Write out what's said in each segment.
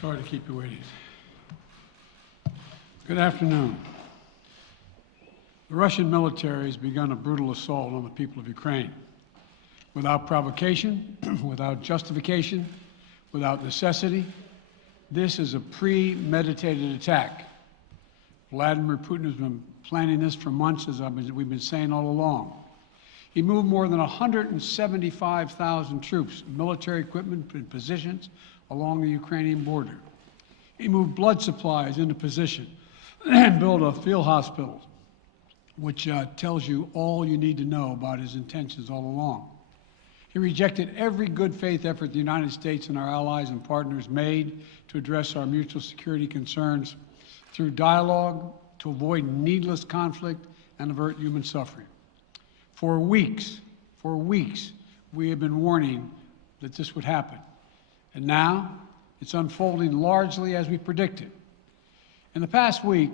Sorry to keep you waiting. Good afternoon. The Russian military has begun a brutal assault on the people of Ukraine. Without provocation, without justification, without necessity, this is a premeditated attack. Vladimir Putin has been planning this for months, as we've been saying all along. He moved more than 175,000 troops, military equipment and positions along the Ukrainian border. He moved blood supplies into position and built a field hospital, which tells you all you need to know about his intentions all along. He rejected every good faith effort the United States and our allies and partners made to address our mutual security concerns through dialogue to avoid needless conflict and avert human suffering. For weeks, we have been warning that this would happen. And now, it's unfolding largely as we predicted. In the past week,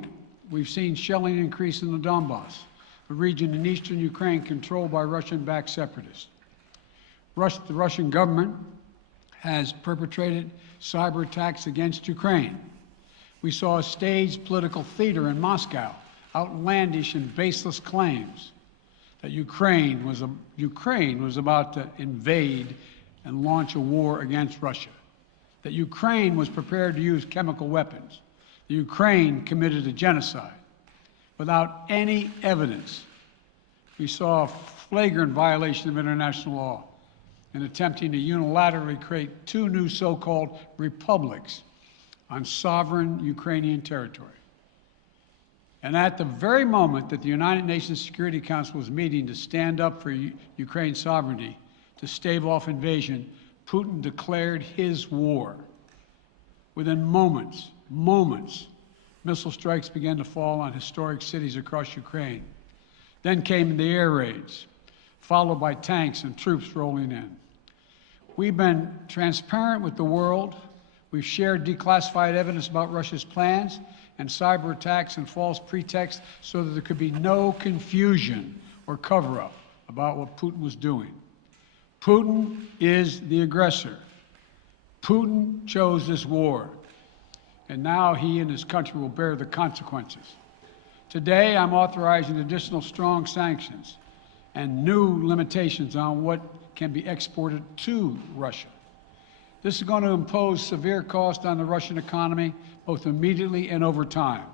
we've seen shelling increase in the Donbass, a region in eastern Ukraine controlled by Russian-backed separatists. The Russian government has perpetrated cyber attacks against Ukraine. We saw a staged political theater in Moscow, outlandish and baseless claims that Ukraine was about to invade and launch a war against Russia, that Ukraine was prepared to use chemical weapons, that Ukraine committed a genocide. Without any evidence, we saw a flagrant violation of international law in attempting to unilaterally create two new so-called republics on sovereign Ukrainian territory. And at the very moment that the United Nations Security Council was meeting to stand up for Ukraine's sovereignty, to stave off invasion, Putin declared his war. Within moments, missile strikes began to fall on historic cities across Ukraine. Then came the air raids, followed by tanks and troops rolling in. We've been transparent with the world. We've shared declassified evidence about Russia's plans and cyber attacks and false pretexts so that there could be no confusion or cover-up about what Putin was doing. Putin is the aggressor. Putin chose this war, and now he and his country will bear the consequences. Today, I'm authorizing additional strong sanctions and new limitations on what can be exported to Russia. This is going to impose severe cost on the Russian economy, both immediately and over time.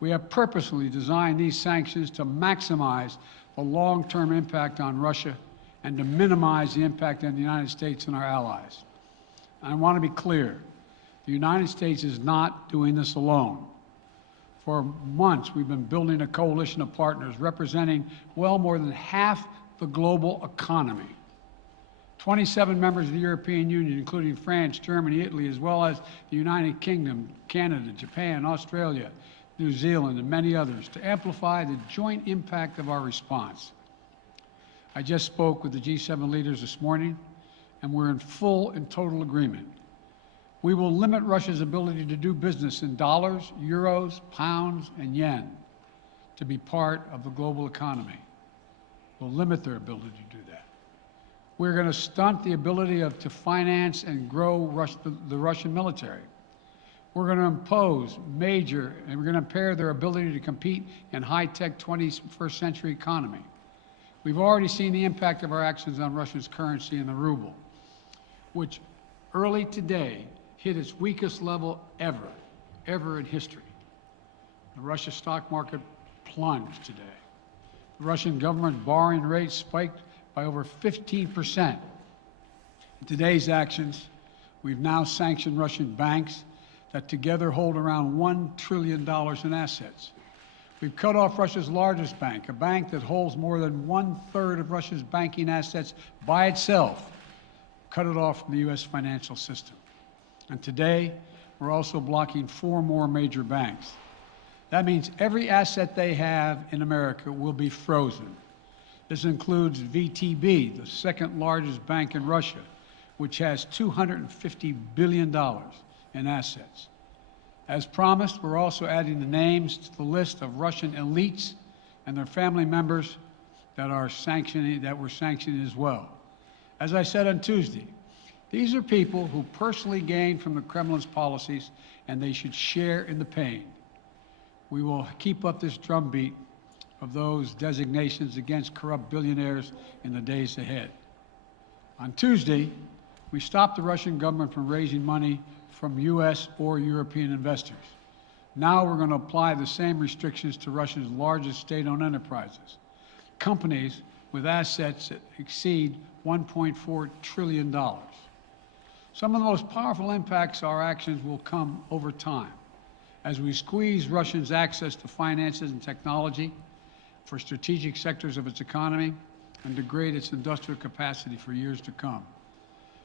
We have purposely designed these sanctions to maximize the long-term impact on Russia and to minimize the impact on the United States and our allies. I want to be clear, the United States is not doing this alone. For months, we've been building a coalition of partners representing well more than half the global economy. 27 members of the European Union, including France, Germany, Italy, as well as the United Kingdom, Canada, Japan, Australia, New Zealand, and many others, to amplify the joint impact of our response. I just spoke with the G7 leaders this morning, and we're in full and total agreement. We will limit Russia's ability to do business in dollars, euros, pounds, and yen to be part of the global economy. We'll limit their ability to do that. We're going to stunt the ability to finance and grow the Russian military. We're going to impose and we're going to impair their ability to compete in high-tech 21st century economy. We've already seen the impact of our actions on Russia's currency and the ruble, which early today hit its weakest level ever in history. The Russia stock market plunged today. The Russian government borrowing rate spiked by over 15%. In today's actions, we've now sanctioned Russian banks that together hold around $1 trillion in assets. We've cut off Russia's largest bank, a bank that holds more than 1/3 of Russia's banking assets by itself, cut it off from the U.S. financial system. And today, we're also blocking 4 more major banks. That means every asset they have in America will be frozen. This includes VTB, the second largest bank in Russia, which has $250 billion in assets. As promised, we're also adding the names to the list of Russian elites and their family members that we're sanctioning as well. As I said on Tuesday, These are people who personally gain from the Kremlin's policies, and they should share in the pain. We will keep up this drumbeat of those designations against corrupt billionaires in the days ahead. On Tuesday, we stopped the Russian government from raising money from U.S. or European investors. Now we're going to apply the same restrictions to Russia's largest state-owned enterprises, companies with assets that exceed $1.4 trillion. Some of the most powerful impacts of our actions will come over time as we squeeze Russia's access to finances and technology for strategic sectors of its economy and degrade its industrial capacity for years to come.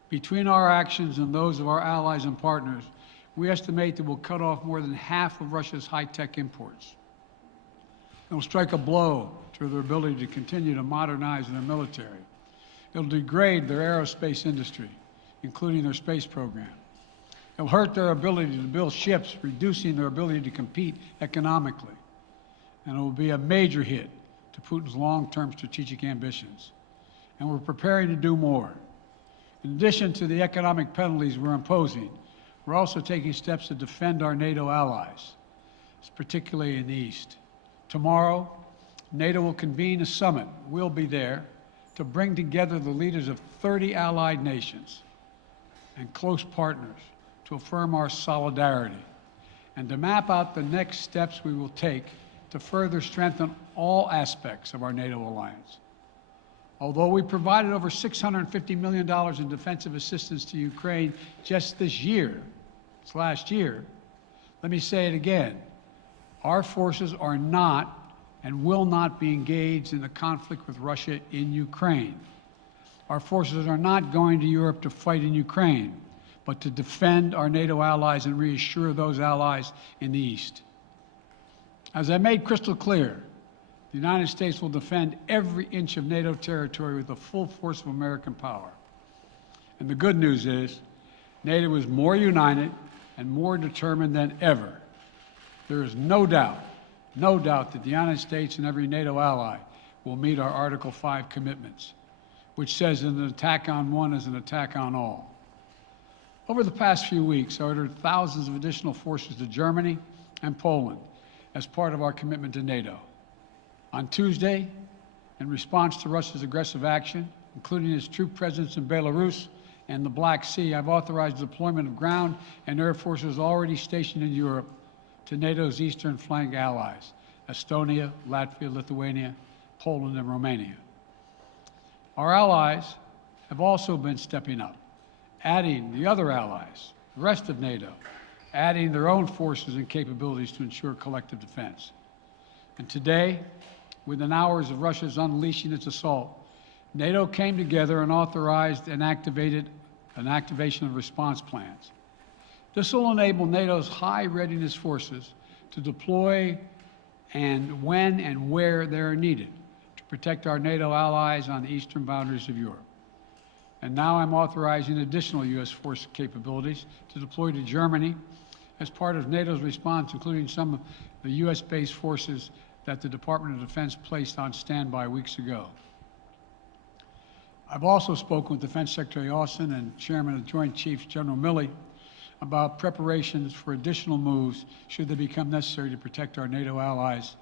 Between our actions and those of our allies and partners, we estimate that we'll cut off more than half of Russia's high-tech imports. It will strike a blow to their ability to continue to modernize their military. It will degrade their aerospace industry, including their space program. It will hurt their ability to build ships, reducing their ability to compete economically. And it will be a major hit to Putin's long-term strategic ambitions. And we're preparing to do more. In addition to the economic penalties we're imposing, we're also taking steps to defend our NATO allies, particularly in the East. Tomorrow, NATO will convene a summit. We'll be there to bring together the leaders of 30 allied nations and close partners to affirm our solidarity and to map out the next steps we will take to further strengthen all aspects of our NATO alliance. Although we provided over $650 million in defensive assistance to Ukraine just this last year, let me say it again. Our forces are not and will not be engaged in the conflict with Russia in Ukraine. Our forces are not going to Europe to fight in Ukraine, but to defend our NATO allies and reassure those allies in the East. As I made crystal clear, the United States will defend every inch of NATO territory with the full force of American power. And the good news is, NATO is more united and more determined than ever. There is no doubt that the United States and every NATO ally will meet our Article 5 commitments, which says that an attack on one is an attack on all. Over the past few weeks, I ordered thousands of additional forces to Germany and Poland as part of our commitment to NATO. On Tuesday, in response to Russia's aggressive action, including its troop presence in Belarus and the Black Sea, I've authorized the deployment of ground and air forces already stationed in Europe to NATO's eastern flank allies, Estonia, Latvia, Lithuania, Poland, and Romania. Our allies have also been stepping up, adding the other allies, the rest of NATO, adding their own forces and capabilities to ensure collective defense. And today, within hours of Russia's unleashing its assault, NATO came together and authorized and activated an activation of response plans. This will enable NATO's high readiness forces to deploy and when and where they are needed to protect our NATO allies on the eastern boundaries of Europe. And now I'm authorizing additional U.S. force capabilities to deploy to Germany as part of NATO's response, including some of the U.S.-based forces that the Department of Defense placed on standby weeks ago. I've also spoken with Defense Secretary Austin and Chairman of the Joint Chiefs, General Milley, about preparations for additional moves should they become necessary to protect our NATO allies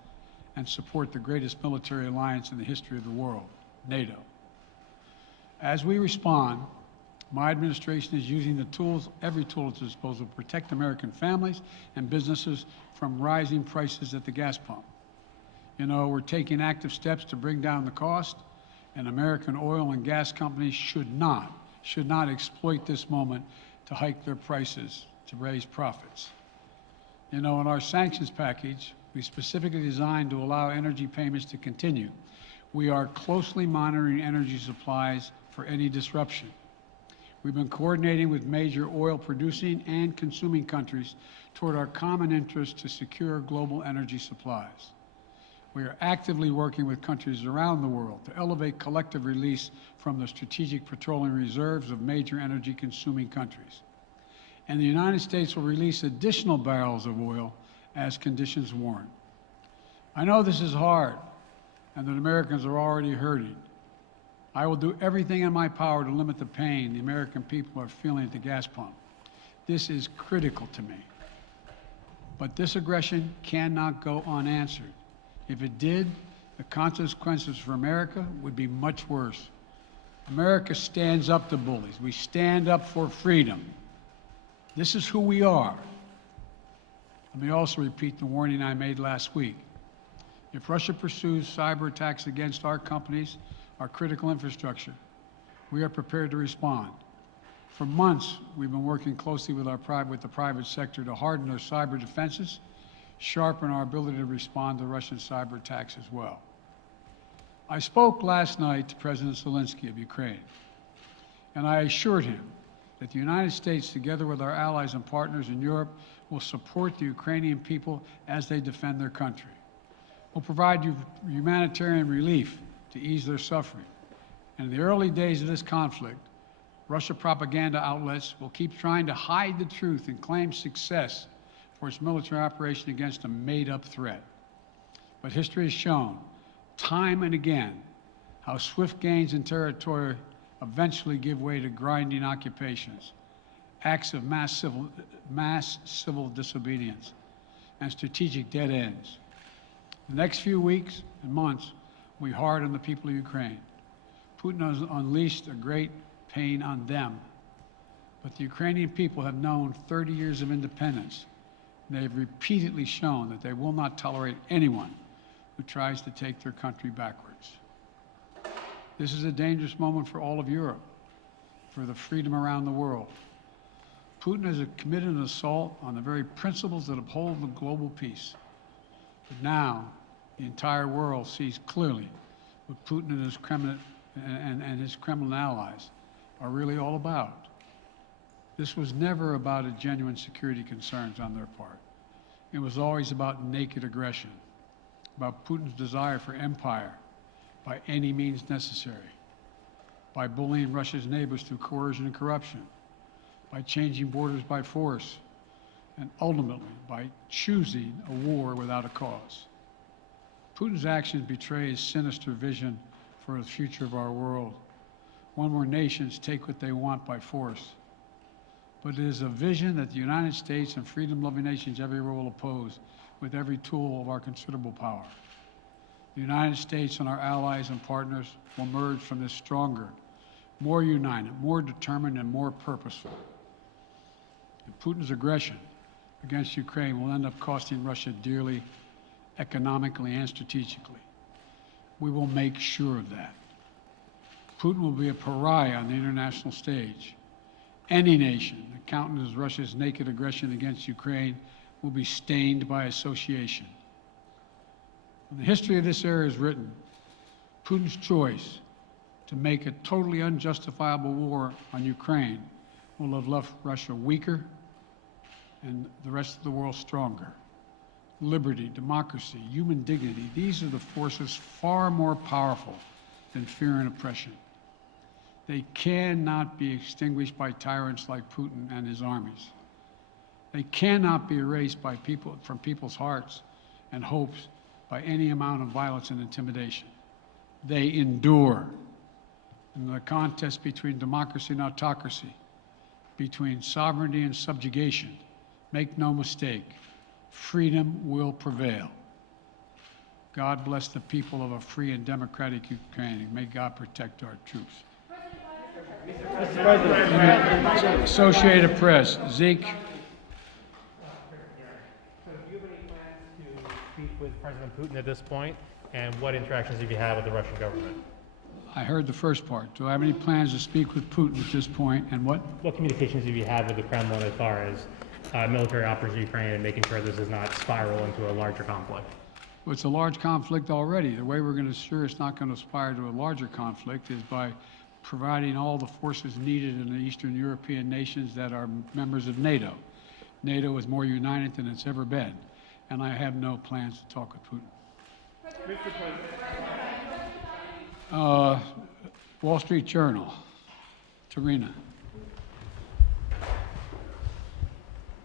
and support the greatest military alliance in the history of the world, NATO. As we respond, my administration is using the tools, every tool at its disposal, to protect American families and businesses from rising prices at the gas pump. You know, we're taking active steps to bring down the cost, and American oil and gas companies should not exploit this moment to hike their prices to raise profits. You know, in our sanctions package, we specifically designed to allow energy payments to continue. We are closely monitoring energy supplies for any disruption. We've been coordinating with major oil-producing and consuming countries toward our common interest to secure global energy supplies. We are actively working with countries around the world to elevate collective release from the strategic petroleum reserves of major energy-consuming countries. And the United States will release additional barrels of oil as conditions warrant. I know this is hard and that Americans are already hurting, I will do everything in my power to limit the pain the American people are feeling at the gas pump. This is critical to me. But this aggression cannot go unanswered. If it did, the consequences for America would be much worse. America stands up to bullies. We stand up for freedom. This is who we are. Let me also repeat the warning I made last week. If Russia pursues cyber attacks against our companies, our critical infrastructure, we are prepared to respond. For months, we've been working closely with the private sector to harden our cyber defenses, sharpen our ability to respond to Russian cyber attacks as well. I spoke last night to President Zelensky of Ukraine, and I assured him that the United States, together with our allies and partners in Europe, will support the Ukrainian people as they defend their country. We'll provide humanitarian relief to ease their suffering. And in the early days of this conflict, Russia propaganda outlets will keep trying to hide the truth and claim success for its military operation against a made-up threat. But history has shown, time and again, how swift gains in territory eventually give way to grinding occupations, acts of mass civil disobedience, and strategic dead ends. The next few weeks and months will be hard on the people of Ukraine. Putin has unleashed a great pain on them, but the Ukrainian people have known 30 years of independence, and they have repeatedly shown that they will not tolerate anyone who tries to take their country backwards. This is a dangerous moment for all of Europe, for the freedom around the world. Putin has committed an assault on the very principles that uphold the global peace. But now, the entire world sees clearly what Putin and his Kremlin allies are really all about. This was never about a genuine security concerns on their part. It was always about naked aggression, about Putin's desire for empire by any means necessary, by bullying Russia's neighbors through coercion and corruption, by changing borders by force, and ultimately by choosing a war without a cause. Putin's actions betray his sinister vision for the future of our world, one where nations take what they want by force. But it is a vision that the United States and freedom-loving nations everywhere will oppose with every tool of our considerable power. The United States and our allies and partners will emerge from this stronger, more united, more determined, and more purposeful. And Putin's aggression against Ukraine will end up costing Russia dearly, economically and strategically. We will make sure of that. Putin will be a pariah on the international stage. Any nation that countenances Russia's naked aggression against Ukraine will be stained by association. When the history of this era is written, Putin's choice to make a totally unjustifiable war on Ukraine will have left Russia weaker and the rest of the world stronger. Liberty, democracy, human dignity, these are the forces far more powerful than fear and oppression. They cannot be extinguished by tyrants like Putin and his armies. They cannot be erased by from people's hearts and hopes by any amount of violence and intimidation. They endure. In the contest between democracy and autocracy, between sovereignty and subjugation, make no mistake, freedom will prevail. God bless the people of a free and democratic Ukraine. May God protect our troops. Mr. President. Associated Press, Zeke. So do you have any plans to speak with President Putin at this point? And what interactions have you had with the Russian government? I heard the first part. Do I have any plans to speak with Putin at this point, and what? What communications have you had with the Kremlin as far as military operations in Ukraine and making sure this does not spiral into a larger conflict? Well, it's a large conflict already. The way we're going to ensure it's not going to aspire to a larger conflict is by providing all the forces needed in the Eastern European nations that are members of NATO. NATO is more united than it's ever been, and I have no plans to talk with Putin. Mr. President. Wall Street Journal, Tarina.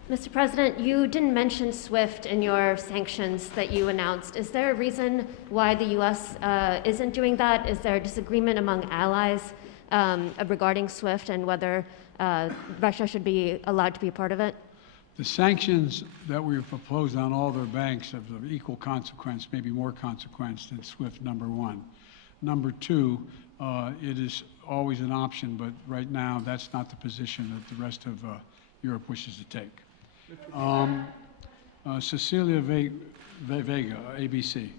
Mr. President, you didn't mention SWIFT in your sanctions that you announced. Is there a reason why the U.S. Isn't doing that? Is there a disagreement among allies regarding SWIFT and whether Russia should be allowed to be a part of it? The sanctions that we've proposed on all their banks have of equal consequence, maybe more consequence than SWIFT, number one. Number two, it is always an option, but right now that's not the position that the rest of Europe wishes to take. Cecilia Vega, ABC.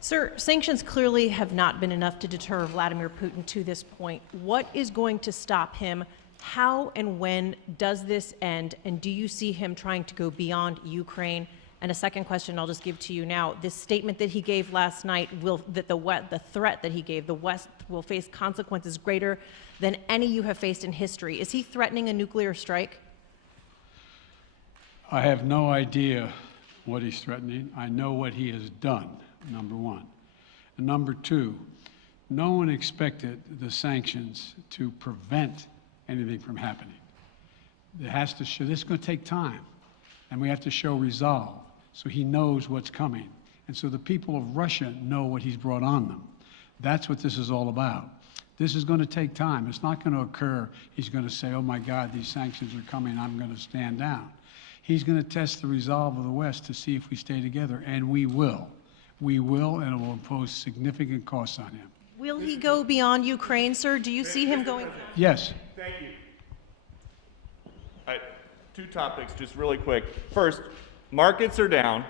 Sir, sanctions clearly have not been enough to deter Vladimir Putin to this point. What is going to stop him? How and when does this end? And do you see him trying to go beyond Ukraine? And a second question I'll just give to you now. This statement that he gave last night, the threat that he gave, the West will face consequences greater than any you have faced in history. Is he threatening a nuclear strike? I have no idea what he's threatening. I know what he has done, number one. And number two, no one expected the sanctions to prevent anything from happening. It has to show, this is going to take time, and we have to show resolve so he knows what's coming. And so the people of Russia know what he's brought on them. That's what this is all about. This is going to take time. It's not going to occur, he's going to say, oh my God, these sanctions are coming, I'm going to stand down. He's going to test the resolve of the West to see if we stay together, and we will. We will, and it will impose significant costs on him. Will he go beyond Ukraine, sir? Do you see him going? Yes. Thank you. All right, two topics, just really quick. First, markets are down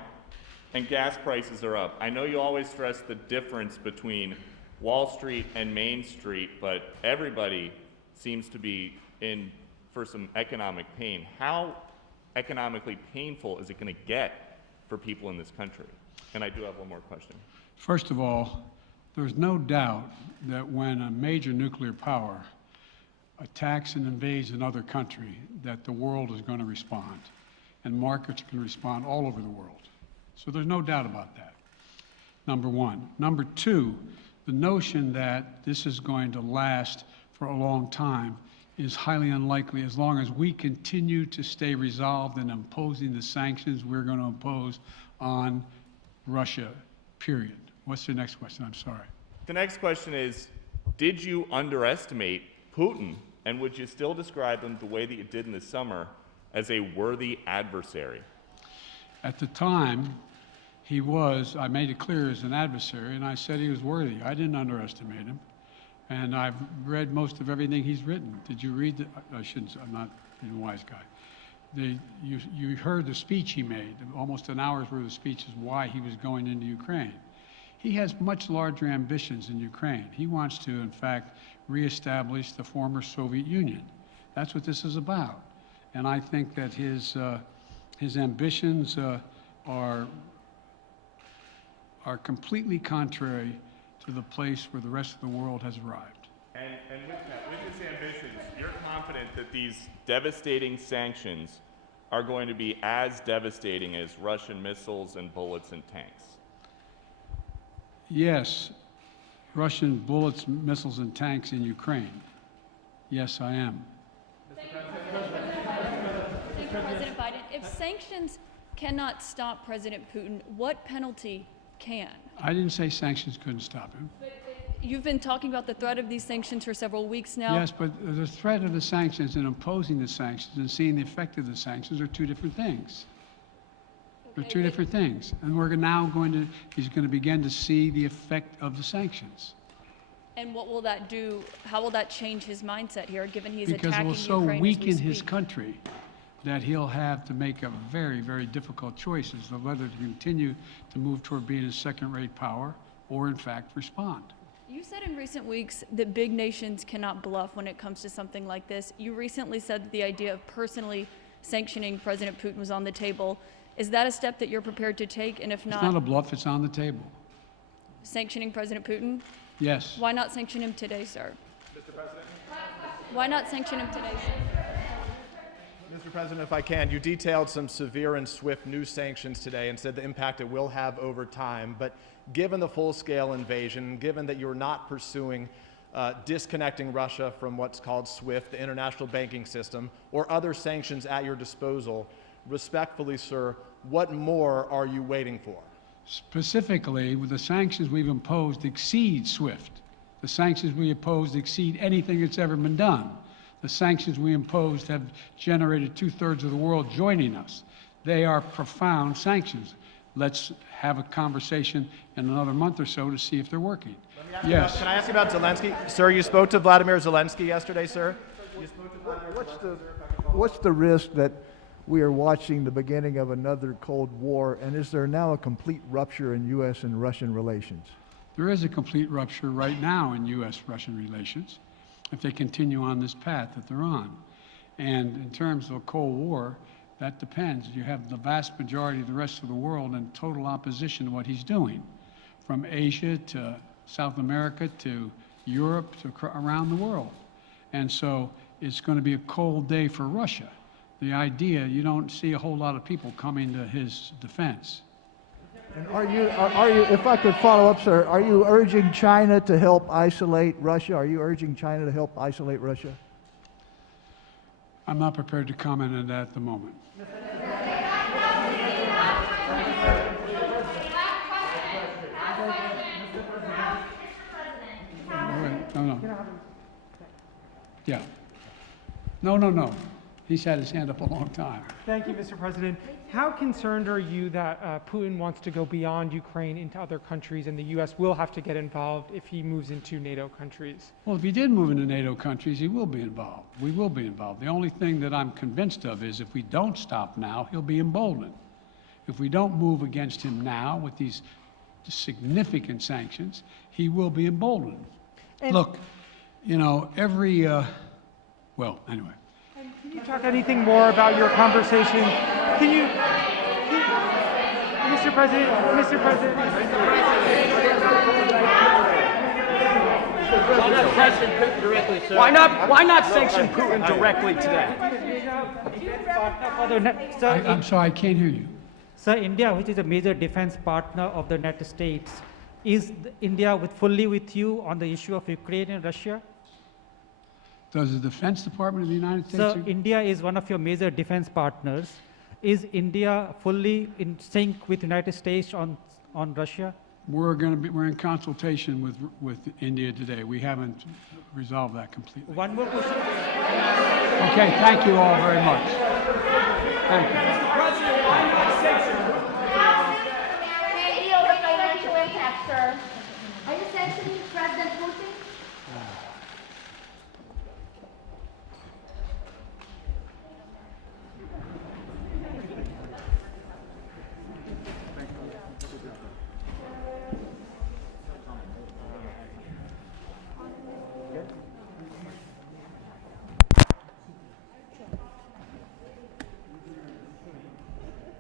and gas prices are up. I know you always stress the difference between Wall Street and Main Street, but everybody seems to be in for some economic pain. How economically painful is it going to get for people in this country? And I do have one more question. First of all, there's no doubt that when a major nuclear power attacks and invades another country, that the world is going to respond, and markets can respond all over the world. So there's no doubt about that, number one. Number two, the notion that this is going to last for a long time is highly unlikely as long as we continue to stay resolved in imposing the sanctions we're going to impose on Russia, period. What's the next question? I'm sorry. The next question is, did you underestimate Putin, and would you still describe him the way that you did in the summer as a worthy adversary? At the time, he was, I made it clear, as an adversary, and I said he was worthy. I didn't underestimate him. And I've read most of everything he's written. Did you read the, I shouldn't, I'm not being a wise guy. You heard the speech he made, almost an hour's worth of speeches, why he was going into Ukraine. He has much larger ambitions in Ukraine. He wants to, in fact, reestablish the former Soviet Union. That's what this is about. And I think that his ambitions are completely contrary to the place where the rest of the world has arrived. And with his ambitions, you're confident that these devastating sanctions are going to be as devastating as Russian missiles and bullets and tanks? Yes, Russian bullets, missiles, and tanks in Ukraine. Yes, I am. Thank you, President Biden. If sanctions cannot stop President Putin, what penalty can? I didn't say sanctions couldn't stop him. You've been talking about the threat of these sanctions for several weeks now. Yes, but the threat of the sanctions and imposing the sanctions and seeing the effect of the sanctions are two different things. They're two different things. And we're now he's going to begin to see the effect of the sanctions. And what will that do? How will that change his mindset here, given he's Because attacking it will so Ukraine as we weaken his speak? country that he'll have to make a very, very difficult choice as to whether to continue to move toward being a second-rate power or, in fact, respond. You said in recent weeks that big nations cannot bluff when it comes to something like this. You recently said that the idea of personally sanctioning President Putin was on the table. Is that a step that you're prepared to take? And if It's not a bluff, it's on the table. Sanctioning President Putin? Yes. Why not sanction him today, sir? Mr. President? Why not sanction him today, sir? Mr. President, if I can, you detailed some severe and swift new sanctions today and said the impact it will have over time. But given the full-scale invasion, given that you're not pursuing disconnecting Russia from what's called SWIFT, the international banking system, or other sanctions at your disposal. Respectfully, sir, what more are you waiting for? Specifically, with the sanctions we've imposed exceed SWIFT. The sanctions we imposed exceed anything that's ever been done. The sanctions we imposed have generated 2/3 of the world joining us. They are profound sanctions. Let's have a conversation in another month or so to see if they're working. Yes. Can I ask you about Zelensky? Sir, you spoke to Vladimir Zelensky yesterday, sir? You spoke to Vladimir What's the risk that we are watching the beginning of another Cold War, and is there now a complete rupture in U.S. and Russian relations? There is a complete rupture right now in U.S.-Russian relations if they continue on this path that they're on. And in terms of a Cold War, that depends. You have the vast majority of the rest of the world in total opposition to what he's doing, from Asia to South America to Europe to around the world. And so it's going to be a cold day for Russia. The idea, you don't see a whole lot of people coming to his defense. And are you, if I could follow up, sir, are you urging China to help isolate Russia? Are you urging China to help isolate Russia? I'm not prepared to comment on that at the moment. All right. No. Yeah. No. He's had his hand up a long time. Thank you, Mr. President. How concerned are you that Putin wants to go beyond Ukraine into other countries, and the U.S. will have to get involved if he moves into NATO countries? Well, if he did move into NATO countries, he will be involved. We will be involved. The only thing that I'm convinced of is if we don't stop now, he'll be emboldened. If we don't move against him now with these significant sanctions, he will be emboldened. Look, you know, well, anyway. Can you talk anything more about your conversation? Mr. President. Why not sanction Putin directly today? I'm sorry, I can't hear you. Sir, India, which is a major defense partner of the United States, is India fully with you on the issue of Ukraine and Russia? Does the Defense Department of the United States... So India is one of your major defense partners. Is India fully in sync with the United States on Russia? We're in consultation with India today. We haven't resolved that completely. One more question. Okay, thank you all very much. Thank you.